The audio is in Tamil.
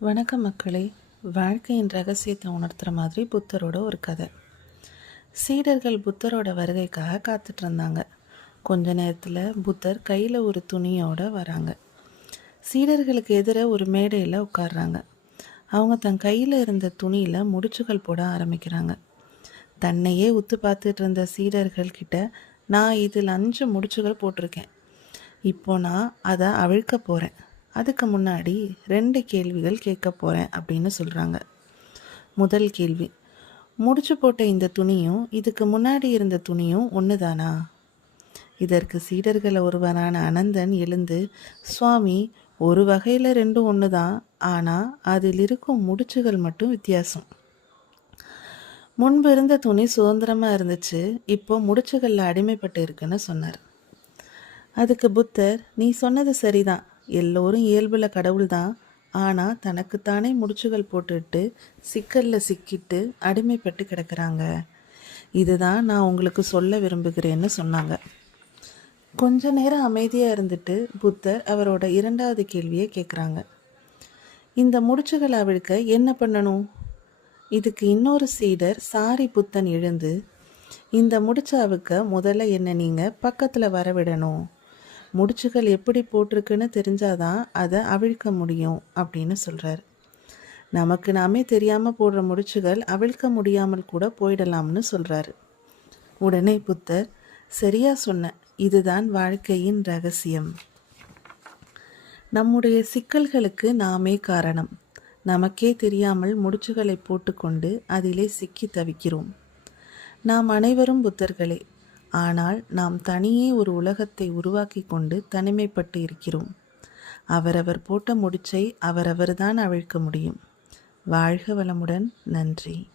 வணக்கம் மக்களே. வாழ்க்கையின் ரகசியத்தை உணர்த்துற மாதிரி புத்தரோட ஒரு கதை. சீடர்கள் புத்தரோட வருகைக்காக காத்துட்டு இருந்தாங்க. கொஞ்ச நேரத்தில் புத்தர் கையில் ஒரு துணியோட வராங்க. சீடர்களுக்கு எதிர ஒரு மேடையில் உட்காடுறாங்க அவங்க தன் கையில் இருந்த துணியில் முடிச்சுகள் போட ஆரம்பிக்கிறாங்க. தன்னையே உத்து பார்த்துட்டு இருந்த சீடர்கள் கிட்ட நான் இதில் அஞ்சு முடிச்சுகள் போட்டிருக்கேன். இப்போ நான் அதை அவிழ்க்க போகிறேன் அதுக்கு முன்னாடி ரெண்டு கேள்விகள் கேட்க போகிறேன் அப்படின்னு சொல்கிறாங்க முதல் கேள்வி முடிச்சு போட்ட இந்த துணியும் இதுக்கு முன்னாடி இருந்த துணியும் ஒன்று தானா இதற்கு சீடர்களை ஒருவரான அனந்தன் எழுந்து சுவாமி ஒரு வகையில் ரெண்டும் ஒன்று தான் ஆனால் அதில் இருக்கும் முடிச்சுகள் மட்டும் வித்தியாசம். முன்பு இருந்த துணி சுதந்திரமாக இருந்துச்சு இப்போ முடிச்சுகளில் அடிமைப்பட்டு இருக்குன்னு சொன்னார். அதுக்கு புத்தர் நீ சொன்னது சரிதான் எல்லோரும் இயல்பில் கடவுள் தான் ஆனால் தனக்குத்தானே முடிச்சுகள் போட்டுட்டு சிக்கலில் சிக்கிட்டு அடிமைப்பட்டு கிடக்குறாங்க. இதுதான் நான் உங்களுக்கு சொல்ல விரும்புகிறேன்னு சொன்னாங்க. கொஞ்ச நேரம் அமைதியாக இருந்துட்டு புத்தர் அவரோட இரண்டாவது கேள்வியை கேட்குறாங்க இந்த முடிச்சுகளை அவிழ்க்க என்ன பண்ணணும்? இதுக்கு இன்னொரு சீடர் சாரி புத்தன் எழுந்து இந்த முடிச்ச அவுக்க முதல்ல என்ன நீங்கள் பக்கத்தில் வரவிடணும். முடிச்சுகள் எப்படி போட்டிருக்குன்னு தெரிஞ்சாதான் அதை அவிழ்க்க முடியும் அப்படின்னு சொல்கிறார் நமக்கு நாமே தெரியாமல் போடுற முடிச்சுகள் அவிழ்க்க முடியாமல் கூட போயிடலாம்னு சொல்கிறாரு உடனே புத்தர் சரியா சொன்ன. இதுதான் வாழ்க்கையின் ரகசியம். நம்முடைய சிக்கல்களுக்கு நாமே காரணம். நமக்கே தெரியாமல் முடிச்சுகளை போட்டுக்கொண்டு அதிலே சிக்கி தவிக்கிறோம். நாம் அனைவரும் புத்தர்களே ஆனால் நாம் தனியே ஒரு உலகத்தை உருவாக்கி கொண்டு தனிமைப்பட்டு இருக்கிறோம். அவரவர் போட்ட முடிச்சை அவரவர்தான் அவிழ்க்க முடியும். வாழ்க வளமுடன். நன்றி.